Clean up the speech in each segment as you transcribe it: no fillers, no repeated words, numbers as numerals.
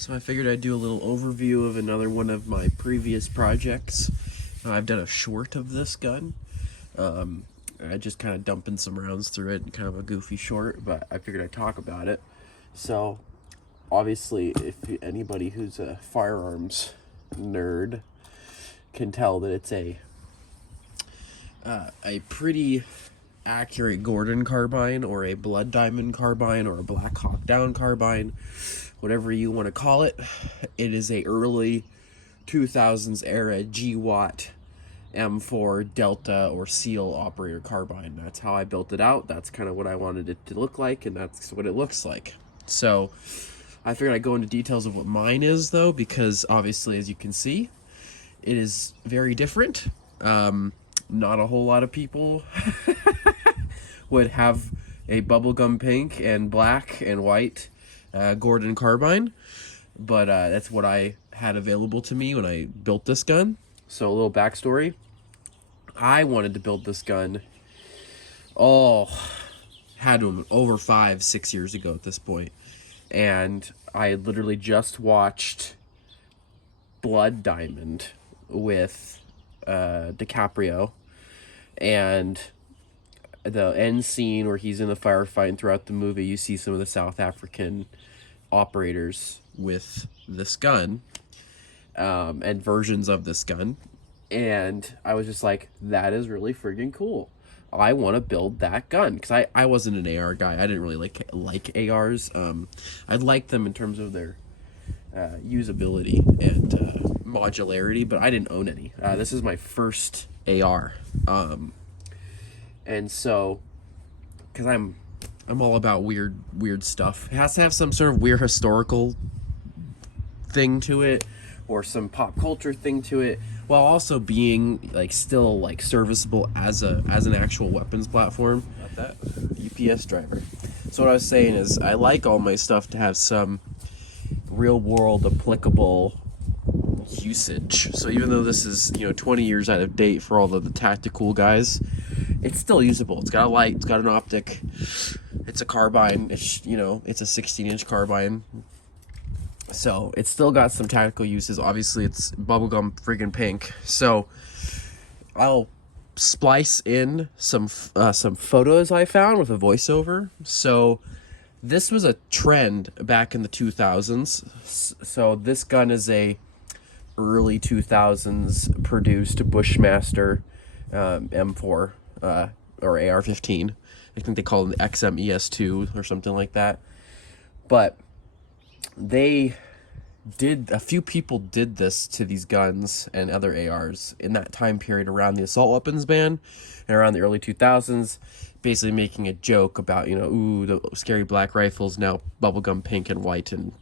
So I figured I'd do a little overview of another one of my previous projects. I've done a short of this gun. I just kind of dumping some rounds through it, kind of a goofy short, but I figured I'd talk about it. So obviously, if anybody who's a firearms nerd can tell that it's a pretty accurate Gordon carbine, or a Blood Diamond carbine, or a Black Hawk Down carbine, whatever you want to call it. It is a early 2000s era GWatt M4 Delta or Seal operator carbine. That's how I built it out. That's kind of what I wanted it to look like, and that's what it looks like. So I figured I'd go into details of what mine is, though, because obviously, as you can see, it is very different. Not a whole lot of people would have a bubblegum pink and black and white Gordon carbine, but that's what I had available to me when I built this gun. So a little backstory. I wanted to build this gun, had to over 5-6 years ago at this point. And I had literally just watched Blood Diamond with DiCaprio, and the end scene where he's in the firefight, and throughout the movie you see some of the South African operators with this gun, and versions of this gun, and I was just like, that is really friggin' cool. I want to build that gun, because I wasn't an AR guy. I didn't really like ARs. I liked them in terms of their usability and modularity, but I didn't own any. This is my first AR, and so, because I'm all about weird stuff. It has to have some sort of weird historical thing to it, or some pop culture thing to it, while also being still serviceable as an actual weapons platform. Not that UPS driver. So what I was saying is, I like all my stuff to have some real world applicable usage. So even though this is 20 years out of date for all of the tactical guys, it's still usable. It's got a light, it's got an optic, it's a carbine, it's it's a 16-inch carbine, so it's still got some tactical uses. Obviously it's bubblegum friggin' pink, so I'll splice in some photos I found with a voiceover. So this was a trend back in the 2000s. So this gun is a early 2000s produced Bushmaster M4 or AR-15. I think they call it the XM-ES2 or something like that. But a few people did this to these guns and other ARs in that time period around the assault weapons ban and around the early 2000s, basically making a joke about, ooh, the scary black rifles now bubblegum pink and white and,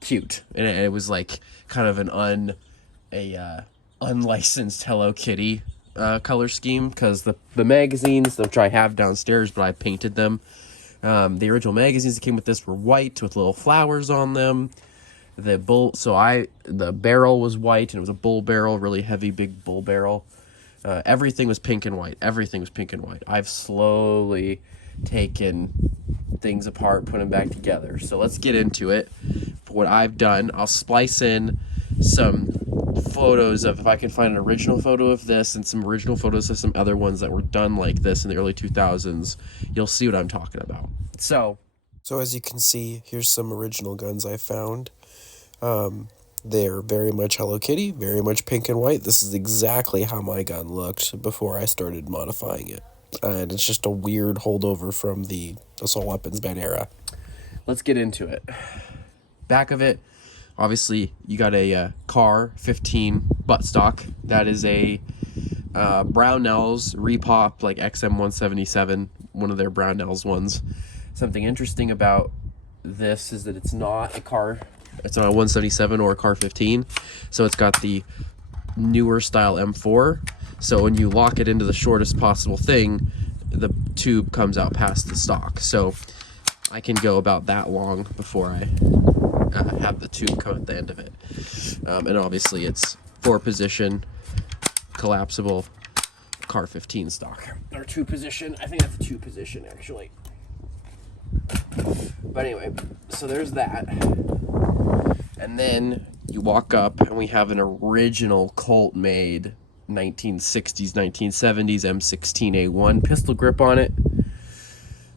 cute. And it was like kind of an unlicensed Hello Kitty color scheme, because the magazines, which I have downstairs, but I painted them. The original magazines that came with this were white with little flowers on them. The barrel was white, and it was a bull barrel, really heavy, big bull barrel. Everything was pink and white. Everything was pink and white. I've slowly taken things apart, put them back together. So let's get into it. For what I've done, I'll splice in some photos of, if I can find an original photo of this and some original photos of some other ones that were done like this in the early 2000s, you'll see what I'm talking about. So as you can see, here's some original guns I found. They're very much Hello Kitty, very much pink and white. This is exactly how my gun looked before I started modifying it. And it's just a weird holdover from the assault weapons ban era. Let's get into it. Back of it, obviously, you got a Car 15 buttstock. That is a Brownells repop, like XM177, one of their Brownells ones. Something interesting about this is that it's not a car. It's not a 177 or a Car 15, so it's got the newer style M4. So when you lock it into the shortest possible thing, the tube comes out past the stock. So I can go about that long before I have the tube come at the end of it. And obviously it's 4-position, collapsible Car 15 stock. Or 2-position. I think that's a 2-position actually. But anyway, so there's that. And then you walk up and we have an original Colt made 1960s, 1970s M16A1 pistol grip on it.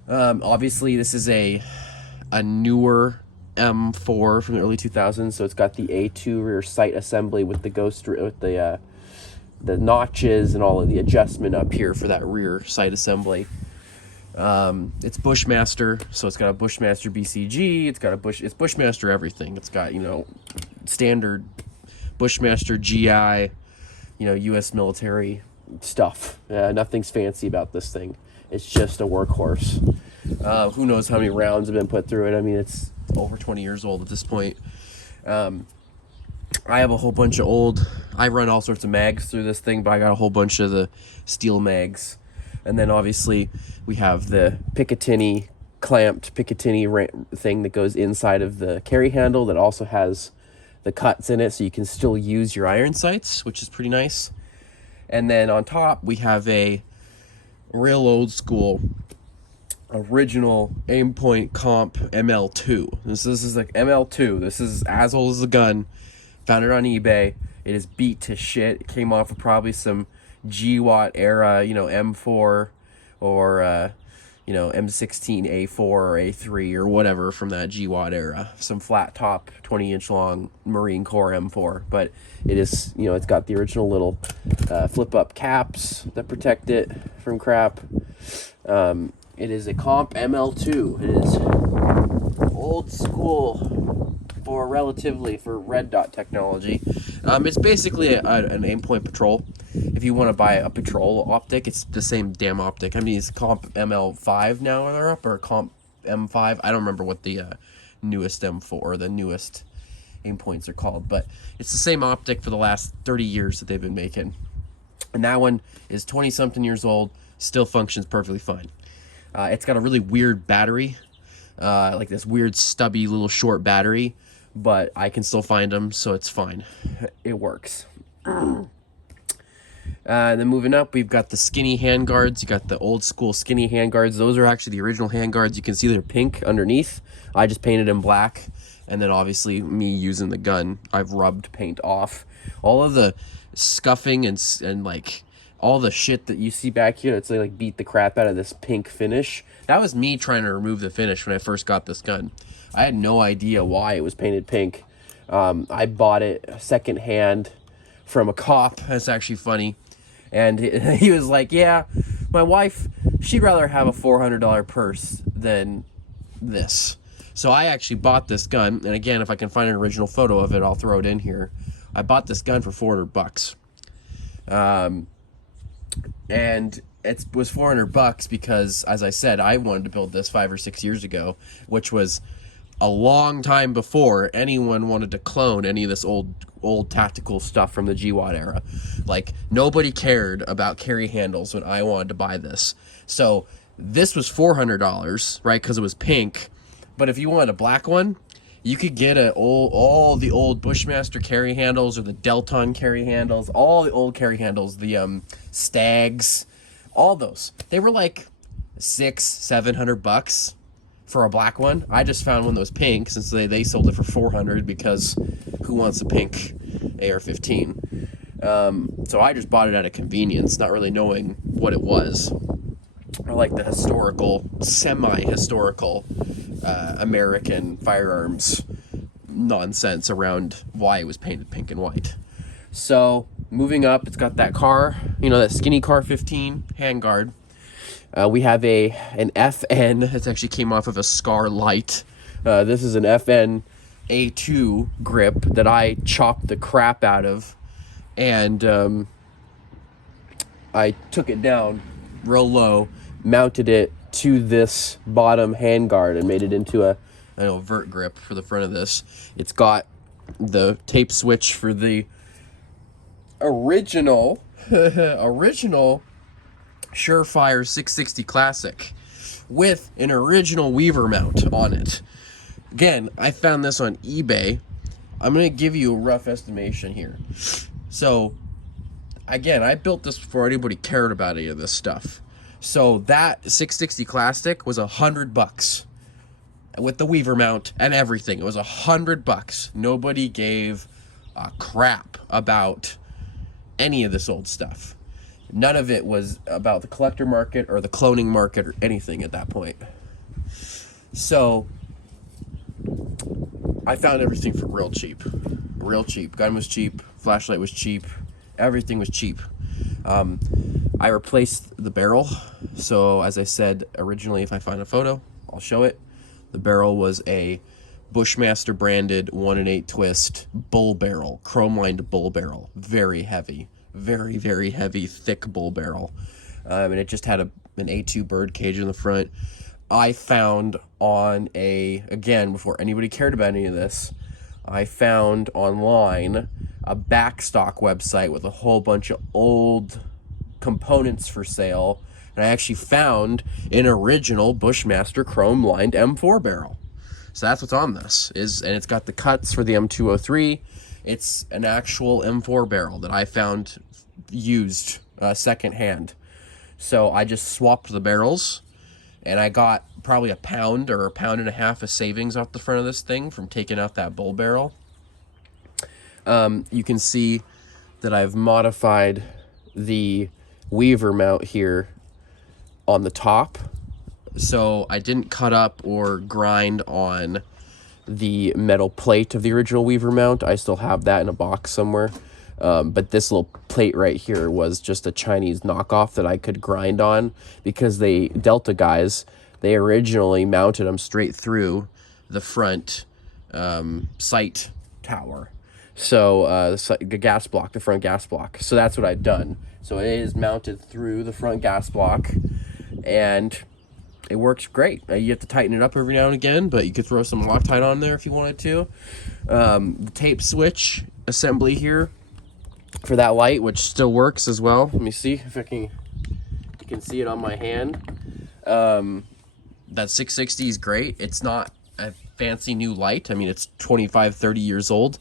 Obviously, this is a newer M4 from the early 2000s, so it's got the A2 rear sight assembly with the the notches and all of the adjustment up here for that rear sight assembly. It's Bushmaster, so it's got a Bushmaster BCG. It's got it's Bushmaster everything. It's got, you know, standard Bushmaster GI, you know, U.S. military stuff. Nothing's fancy about this thing. It's just a workhorse. Who knows how many rounds have been put through it? I mean, it's over 20 years old at this point. I have a whole bunch of I run all sorts of mags through this thing, but I got a whole bunch of the steel mags. And then obviously we have the Picatinny, clamped Picatinny thing that goes inside of the carry handle that also has the cuts in it, so you can still use your iron sights, which is pretty nice. And then on top we have a real old school original Aimpoint Comp ML2. This is like ML2. This is as old as the gun. Found it on eBay. It is beat to shit. It came off of probably some GWAT era, you know, M4 or you know, M16A4 or A3 or whatever from that GWAT era. Some flat top 20-inch long Marine Corps M4, but it is, you know, it's got the original little flip up caps that protect it from crap. It is a Comp ML2. It is old school for red dot technology. It's basically an Aimpoint Patrol. If you want to buy a Patrol optic, it's the same damn optic. I mean, it's Comp ML5 now they're up, or Comp M5. I don't remember what the newest M4 or the newest Aimpoints are called, but it's the same optic for the last 30 years that they've been making. And that one is 20-something years old, still functions perfectly fine. It's got a really weird battery, like this weird stubby little short battery, but I can still find them, so it's fine. It works. Then moving up, we've got the skinny handguards. You got the old school skinny handguards. Those are actually the original handguards. You can see they're pink underneath. I just painted them black, and then obviously me using the gun, I've rubbed paint off. All of the scuffing and like all the shit that you see back here, it's like beat the crap out of this pink finish. That was me trying to remove the finish when I first got this gun. I had no idea why it was painted pink. I bought it secondhand from a cop. That's actually funny. And he was like, yeah, my wife, she'd rather have a $400 purse than this. So I actually bought this gun. And again, if I can find an original photo of it, I'll throw it in here. I bought this gun for $400. And it was $400 because, as I said, I wanted to build this 5 or 6 years ago, which was a long time before anyone wanted to clone any of this old tactical stuff from the GWAT era. Like, nobody cared about carry handles when I wanted to buy this. So this was $400, right, because it was pink. But if you wanted a black one, you could get all the old Bushmaster carry handles or the Delton carry handles, all the old carry handles, the Stags, all those. They were like $600-700 for a black one. I just found one that was pink since they sold it for $400 because who wants a pink AR-15? So I just bought it out of convenience, not really knowing what it was. I like the semi-historical American firearms nonsense around why it was painted pink and white. So moving up, it's got that car, you know, that skinny car 15 handguard. We have an FN. It actually came off of a Scar Light. This is an FN A2 grip that I chopped the crap out of, and I took it down real low, mounted it to this bottom handguard, and made it into a vert grip for the front of this. It's got the tape switch for the original Surefire 660 Classic with an original Weaver mount on it. Again, I found this on eBay. I'm going to give you a rough estimation here. So, again, I built this before anybody cared about any of this stuff. So that 660 Classic was $100. with the Weaver mount and everything. It was $100. Nobody gave a crap about any of this old stuff. None of it was about the collector market or the cloning market or anything at that point. So I found everything for real cheap. Real cheap. Gun was cheap. Flashlight was cheap. Everything was cheap. I replaced the barrel. So as I said originally, if I find a photo, I'll show it. The barrel was a Bushmaster branded 1-8 twist bull barrel, chrome lined bull barrel. Very heavy. Very, very heavy, thick bull barrel. And it just had an A2 bird cage in the front. I found on again, before anybody cared about any of this, I found online a backstock website with a whole bunch of old components for sale. And I actually found an original Bushmaster chrome-lined M4 barrel. So that's what's on this. And it's got the cuts for the M203. It's an actual M4 barrel that I found used secondhand. So I just swapped the barrels, and I got probably a pound or a pound and a half of savings off the front of this thing from taking out that bull barrel. You can see that I've modified the Weaver mount here on the top. So I didn't cut up or grind on the metal plate of the original Weaver mount. I still have that in a box somewhere. But this little plate right here was just a Chinese knockoff that I could grind on, because Delta guys, they originally mounted them straight through the front sight tower. So the front gas block. So that's what I'd done. So it is mounted through the front gas block, and it works great. You have to tighten it up every now and again, but you could throw some Loctite on there if you wanted to. The tape switch assembly here for that light, which still works as well. Let me see if you can see it on my hand. That 660 is great. It's not a fancy new light. I mean, it's 25, 30 years old.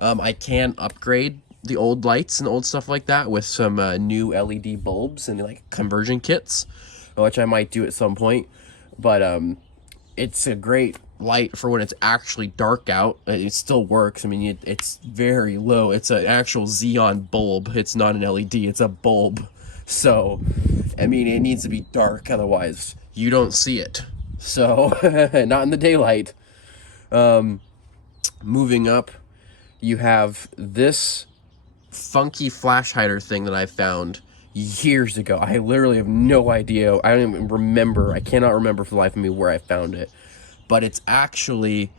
I can upgrade the old lights and old stuff like that with some new LED bulbs and like conversion kits, which I might do at some point. But it's a great light for when it's actually dark out. It still works. I mean, it's very low. It's an actual xenon bulb. It's not an LED. It's a bulb. So, I mean, it needs to be dark, otherwise you don't see it. So, not in the daylight. Moving up, you have this funky flash hider thing that I found years ago. I literally have no idea. I don't even remember. I cannot remember for the life of me where I found it. But it's actually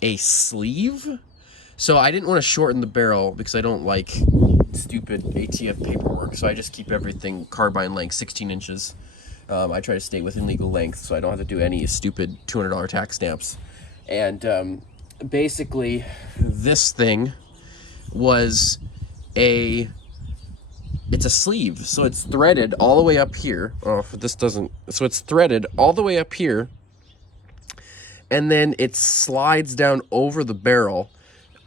a sleeve. So I didn't want to shorten the barrel because I don't like stupid ATF paperwork. So I just keep everything carbine length, 16 inches. I try to stay within legal length so I don't have to do any stupid $200 tax stamps. And basically, this thing was it's a sleeve. So it's threaded all the way up here. Oh, this doesn't. So it's threaded all the way up here. And then it slides down over the barrel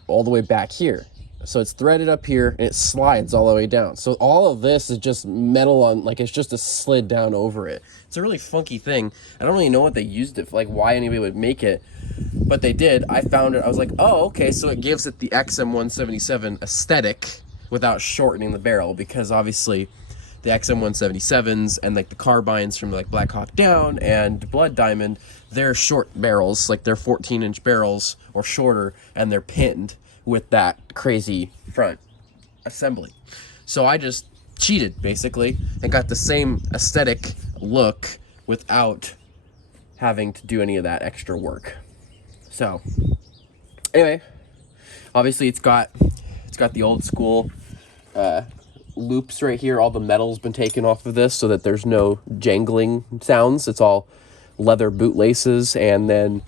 all the way back here. So it's threaded up here and it slides all the way down. So all of this is just metal on, like, it's just a slid down over it. It's a really funky thing. I don't really know what they used it for, like why anybody would make it, but they did. I found it. I was like, oh, okay. So it gives it the XM177 aesthetic without shortening the barrel, because obviously the XM177s and like the carbines from like Black Hawk Down and Blood Diamond, they're short barrels, like they're 14-inch barrels or shorter, and they're pinned with that crazy front assembly. So I just cheated basically and got the same aesthetic look without having to do any of that extra work. So anyway, obviously it's got the old school loops right here. All the metal's been taken off of this so that there's no jangling sounds. It's all leather bootlaces. And then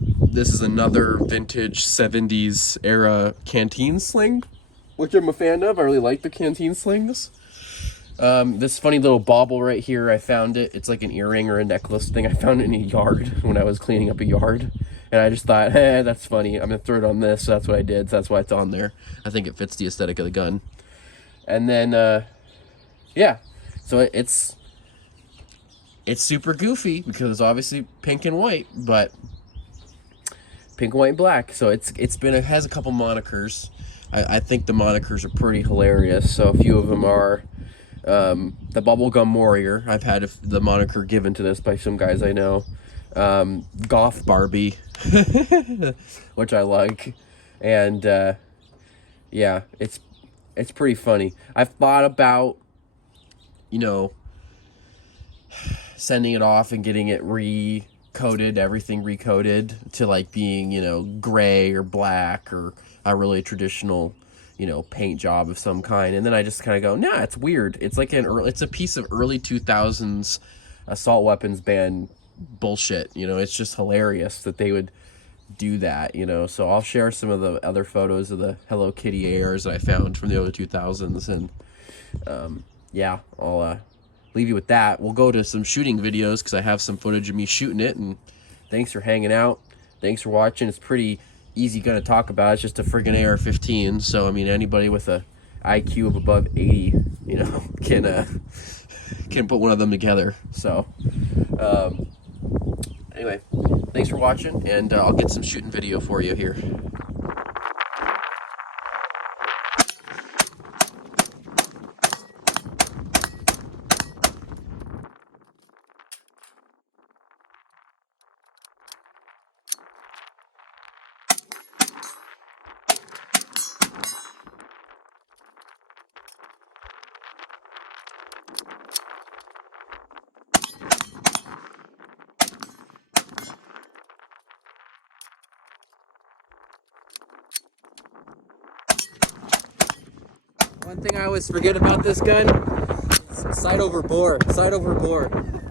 this is another vintage 70s era canteen sling, which I'm a fan of. I really like the canteen slings. This funny little bauble right here, I found it. It's like an earring or a necklace thing. I found it in a yard when I was cleaning up a yard. And I just thought, that's funny. I'm going to throw it on this. So that's what I did. So that's why it's on there. I think it fits the aesthetic of the gun. And then, yeah. So it's super goofy because it's obviously pink and white. But Pink, white, and black. So it has a couple monikers. I think the monikers are pretty hilarious. So a few of them are the Bubblegum Warrior. I've had the moniker given to this by some guys I know. Goth Barbie, which I like, and yeah, it's pretty funny. I've thought about, you know, sending it off and getting it everything recoded to like being, you know, gray or black or a really traditional, you know, paint job of some kind. And then I just kind of go, nah, it's weird. It's like it's a piece of early 2000s assault weapons ban bullshit. You know, it's just hilarious that they would do that, you know. So I'll share some of the other photos of the Hello Kitty ARs that I found from the early 2000s. And yeah, I'll leave you with that. We'll go to some shooting videos because I have some footage of me shooting it. And thanks for hanging out. Thanks for watching. It's pretty easy gun to talk about. It's just a friggin' AR-15. So I mean, anybody with a IQ of above 80, you know, can put one of them together. So anyway, thanks for watching, and I'll get some shooting video for you here. One thing I always forget about this gun, sight over bore, sight over bore.